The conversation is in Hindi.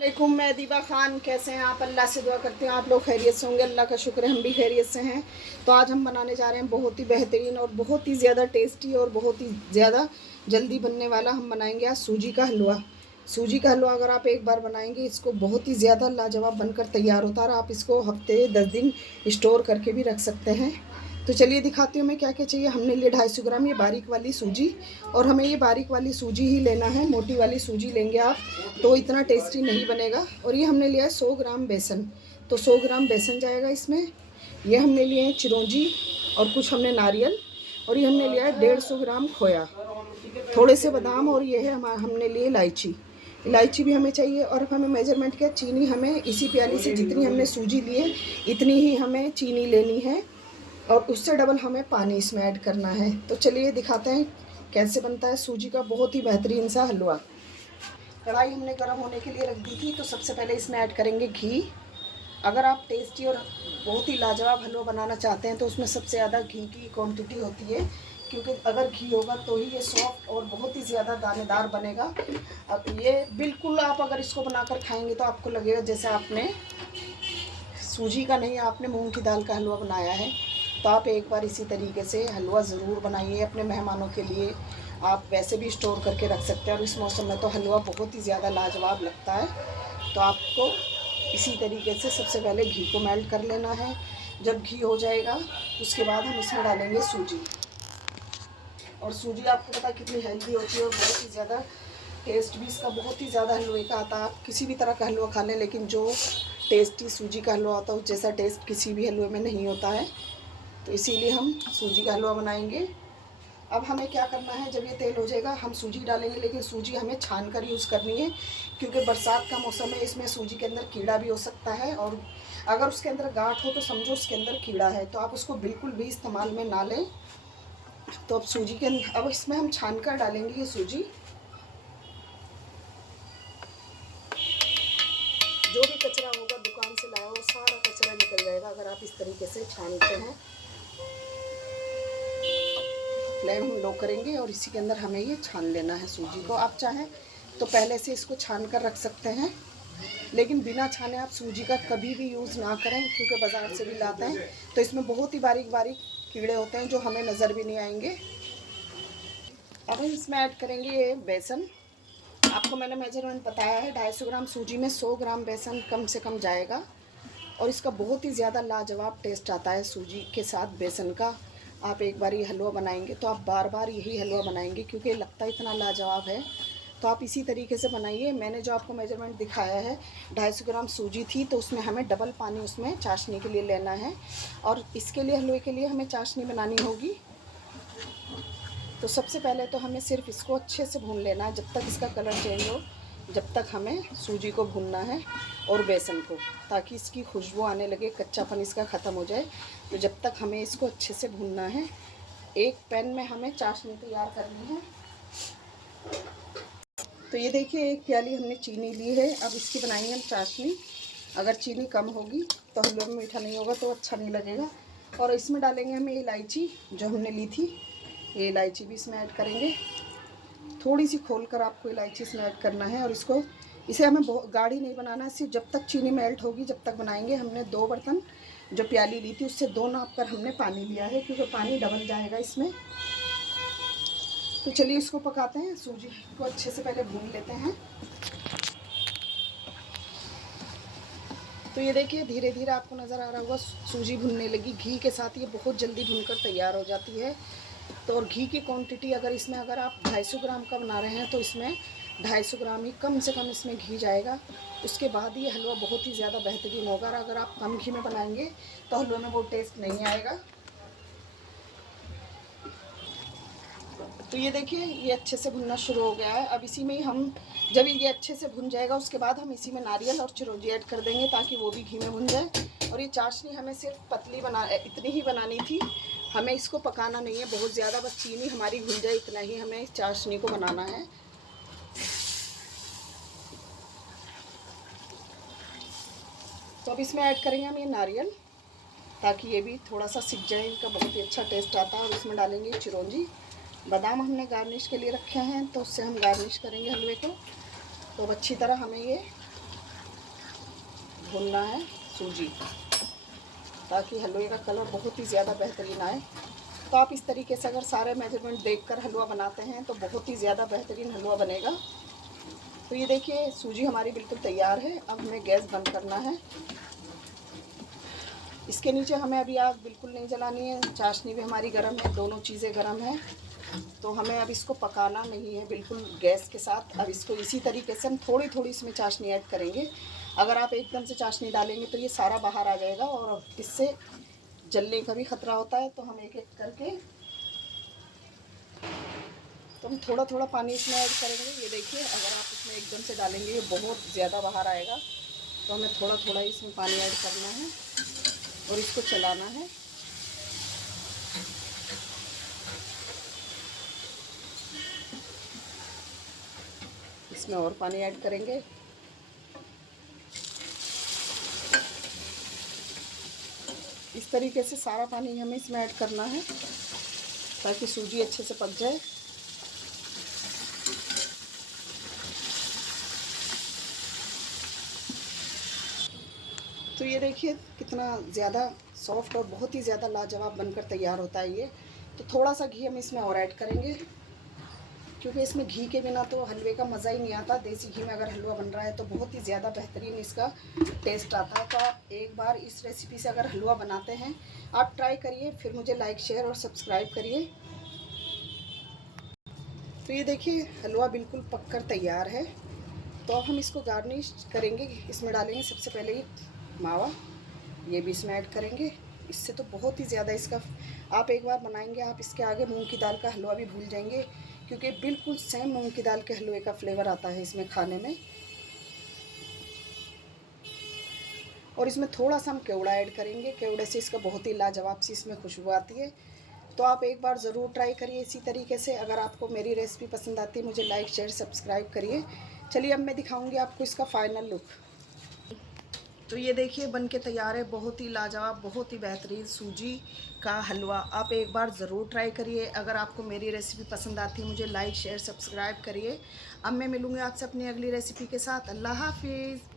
वालेकुम, मैं दीबा खान। कैसे हैं आप? अल्लाह से दुआ करते हैं आप लोग खैरियत से होंगे। अल्लाह का शुक्र है हम भी खैरियत से हैं। तो आज हम बनाने जा रहे हैं बहुत ही बेहतरीन और बहुत ही ज़्यादा टेस्टी और बहुत ही ज़्यादा जल्दी बनने वाला। हम बनाएंगे आज सूजी का हलवा। सूजी का हलवा अगर आप एक बार बनाएंगे, इसको बहुत ही ज़्यादा लाजवाब बनकर तैयार होता है। आप इसको हफ्ते 10 दिन स्टोर करके भी रख सकते हैं। तो चलिए दिखाती हूँ मैं क्या क्या चाहिए। हमने लिए 250 ग्राम ये बारीक वाली सूजी, और हमें ये बारीक वाली सूजी ही लेना है। मोटी वाली सूजी लेंगे आप तो इतना टेस्टी नहीं बनेगा। और ये हमने लिया है 100 ग्राम बेसन, तो 100 ग्राम बेसन जाएगा इसमें। ये हमने लिए हैं चिरौंजी और कुछ हमने नारियल, और ये हमने लिया है 150 ग्राम खोया, थोड़े से बादाम, और ये है हमने लिए इलायची। इलायची भी हमें चाहिए। और हमें मेजरमेंट क्या, चीनी हमें इसी प्याली से जितनी हमने सूजी ली है इतनी ही हमें चीनी लेनी है, और उससे डबल हमें पानी इसमें ऐड करना है। तो चलिए दिखाते हैं कैसे बनता है सूजी का बहुत ही बेहतरीन सा हलवा। कढ़ाई हमने गर्म होने के लिए रख दी थी। तो सबसे पहले इसमें ऐड करेंगे घी। अगर आप टेस्टी और बहुत ही लाजवाब हलवा बनाना चाहते हैं तो उसमें सबसे ज़्यादा घी की क्वांटिटी होती है, क्योंकि अगर घी होगा तो ही ये सॉफ्ट और बहुत ही ज़्यादा दानेदार बनेगा। अब ये बिल्कुल आप अगर इसको बनाकर खाएंगे तो आपको लगेगा जैसे आपने सूजी का नहीं, आपने मूंग की दाल का हलवा बनाया है। तो आप एक बार इसी तरीके से हलवा ज़रूर बनाइए अपने मेहमानों के लिए। आप वैसे भी स्टोर करके रख सकते हैं, और इस मौसम में तो हलवा बहुत ही ज़्यादा लाजवाब लगता है। तो आपको इसी तरीके से सबसे पहले घी को मेल्ट कर लेना है। जब घी हो जाएगा उसके बाद हम इसमें डालेंगे सूजी। और सूजी आपको पता है कितनी हेल्दी होती है, और बहुत ही ज़्यादा टेस्ट भी इसका बहुत ही ज़्यादा हलवे का आता है। आप किसी भी तरह का हलवा खा लें, लेकिन जो टेस्टी सूजी का हलवा होता है उस जैसा टेस्ट किसी भी हलवे में नहीं होता है। तो इसीलिए हम सूजी का हलवा बनाएंगे। अब हमें क्या करना है, जब ये तेल हो जाएगा हम सूजी डालेंगे, लेकिन सूजी हमें छान कर यूज़ करनी है, क्योंकि बरसात का मौसम है। इसमें सूजी के अंदर कीड़ा भी हो सकता है, और अगर उसके अंदर गांठ हो तो समझो उसके अंदर कीड़ा है। तो आप उसको बिल्कुल भी इस्तेमाल में ना लें। तो अब सूजी के अब इसमें हम छान कर डालेंगे ये सूजी। जो भी कचरा होगा दुकान से लाया हो सारा कचरा निकल जाएगा अगर आप इस तरीके से छानते हैं। फ्लेम हम लो करेंगे और इसी के अंदर हमें ये छान लेना है सूजी को। आप चाहें तो पहले से इसको छान कर रख सकते हैं, लेकिन बिना छाने आप सूजी का कभी भी यूज़ ना करें, क्योंकि बाज़ार से भी लाते हैं तो इसमें बहुत ही बारीक बारीक कीड़े होते हैं जो हमें नज़र भी नहीं आएंगे। अब हम इसमें ऐड करेंगे ये बेसन। आपको मैंने मेजरमेंट बताया है, 250 ग्राम सूजी में 100 ग्राम बेसन कम से कम जाएगा, और इसका बहुत ही ज़्यादा लाजवाब टेस्ट आता है सूजी के साथ बेसन का। आप एक बार ये हलवा बनाएंगे तो आप बार बार यही हलवा बनाएंगे, क्योंकि लगता इतना लाजवाब है। तो आप इसी तरीके से बनाइए। मैंने जो आपको मेजरमेंट दिखाया है 250 ग्राम सूजी थी, तो उसमें हमें डबल पानी उसमें चाशनी के लिए लेना है, और इसके लिए हलवे के लिए हमें चाशनी बनानी होगी। तो सबसे पहले तो हमें सिर्फ इसको अच्छे से भून लेना है जब तक इसका कलर चेंज हो। जब तक हमें सूजी को भूनना है और बेसन को, ताकि इसकी खुशबू आने लगे, कच्चापन इसका ख़त्म हो जाए। तो जब तक हमें इसको अच्छे से भूनना है। एक पैन में हमें चाशनी तैयार करनी है। तो ये देखिए, एक प्याली हमने चीनी ली है। अब इसकी बनाएंगे हम चाशनी। अगर चीनी कम होगी तो हलवे में मीठा नहीं होगा तो अच्छा नहीं लगेगा। और इसमें डालेंगे हमें इलायची जो हमने ली थी, ये इलायची भी इसमें ऐड करेंगे। थोड़ी सी खोलकर आपको इलायची इसमें ऐड करना है, और इसे हमें बहुत गाढ़ी नहीं बनाना है। सिर्फ जब तक चीनी मेल्ट होगी जब तक बनाएंगे। हमने 2 बर्तन जो प्याली ली थी उससे 2 नाप कर हमने पानी लिया है, क्योंकि पानी डबल जाएगा इसमें। तो चलिए इसको पकाते हैं। सूजी को अच्छे से पहले भून लेते हैं। तो ये देखिए, धीरे धीरे आपको नज़र आ रहा होगा सूजी भुनने लगी। घी के साथ ये बहुत जल्दी भुनकर तैयार हो जाती है। तो और घी की क्वांटिटी अगर आप 250 ग्राम का बना रहे हैं तो इसमें 250 ग्राम ही कम से कम इसमें घी जाएगा। उसके बाद ये हलवा बहुत ही ज़्यादा बेहतरीन होगा। और अगर आप कम घी में बनाएंगे तो हलवे में वो टेस्ट नहीं आएगा। तो ये देखिए, ये अच्छे से भुनना शुरू हो गया है। अब इसी में ही हम, जब ये अच्छे से भुन जाएगा उसके बाद हम इसी में नारियल और चिरौंजी ऐड कर देंगे, ताकि वो भी घी में भुन जाए। और ये चाशनी हमें सिर्फ पतली इतनी ही बनानी थी, हमें इसको पकाना नहीं है बहुत ज़्यादा। बस चीनी हमारी घुल जाए इतना ही हमें इस चाशनी को बनाना है। तो अब इसमें ऐड करेंगे हम ये नारियल, ताकि ये भी थोड़ा सा सिक जाए। इनका बहुत ही अच्छा टेस्ट आता है। और इसमें डालेंगे चिरौंजी। बादाम हमने गार्निश के लिए रखे हैं, तो उससे हम गार्निश करेंगे हलवे को। तो अब अच्छी तरह हमें ये भूनना है सूजी, ताकि हलवे का कलर बहुत ही ज़्यादा बेहतरीन आए। तो आप इस तरीके से अगर सारे मेजरमेंट देखकर हलवा बनाते हैं तो बहुत ही ज़्यादा बेहतरीन हलवा बनेगा। तो ये देखिए सूजी हमारी बिल्कुल तैयार है। अब हमें गैस बंद करना है। इसके नीचे हमें अभी आग बिल्कुल नहीं जलानी है। चाशनी भी हमारी गर्म है, दोनों चीज़ें गर्म हैं। तो हमें अब इसको पकाना नहीं है बिल्कुल गैस के साथ। अब इसको इसी तरीके से हम थोड़ी थोड़ी इसमें चाशनी ऐड करेंगे। अगर आप एकदम से चाशनी डालेंगे तो ये सारा बाहर आ जाएगा और इससे जलने का भी ख़तरा होता है। तो हम एक एक करके तो हम थोड़ा थोड़ा पानी इसमें ऐड करेंगे। ये देखिए अगर आप इसमें एकदम से डालेंगे ये बहुत ज़्यादा बाहर आएगा। तो हमें थोड़ा थोड़ा इसमें पानी ऐड करना है और इसको चलाना है। इसमें और पानी ऐड करेंगे। इस तरीके से सारा पानी हमें इसमें ऐड करना है ताकि सूजी अच्छे से पक जाए। तो ये देखिए कितना ज़्यादा सॉफ्ट और बहुत ही ज़्यादा लाजवाब बनकर तैयार होता है ये। तो थोड़ा सा घी हम इसमें और ऐड करेंगे, क्योंकि इसमें घी के बिना तो हलवे का मज़ा ही नहीं आता। देसी घी में अगर हलवा बन रहा है तो बहुत ही ज़्यादा बेहतरीन इसका टेस्ट आता है। तो आप एक बार इस रेसिपी से अगर हलवा बनाते हैं आप ट्राई करिए, फिर मुझे लाइक शेयर और सब्सक्राइब करिए। तो ये देखिए हलवा बिल्कुल पककर तैयार है। तो अब हम इसको गार्निश करेंगे। इसमें डालेंगे सबसे पहले ही मावा, ये भी इसमें ऐड करेंगे। इससे तो बहुत ही ज़्यादा इसका आप एक बार बनाएंगे आप इसके आगे मूंग की दाल का हलवा भी भूल जाएंगे, क्योंकि बिल्कुल सेम मूंग की दाल के हलवे का फ्लेवर आता है इसमें खाने में। और इसमें थोड़ा सा हम केवड़ा ऐड करेंगे। केवड़े से इसका बहुत ही लाजवाब सी इसमें खुशबू आती है। तो आप एक बार ज़रूर ट्राई करिए इसी तरीके से। अगर आपको मेरी रेसिपी पसंद आती है मुझे लाइक शेयर सब्सक्राइब करिए। चलिए अब मैं दिखाऊंगी आपको इसका फाइनल लुक। तो ये देखिए बन के तैयार है बहुत ही लाजवाब, बहुत ही बेहतरीन सूजी का हलवा। आप एक बार ज़रूर ट्राई करिए। अगर आपको मेरी रेसिपी पसंद आती है मुझे लाइक शेयर सब्सक्राइब करिए। अब मैं मिलूँगी आपसे अपनी अगली रेसिपी के साथ। अल्लाह हाफिज़।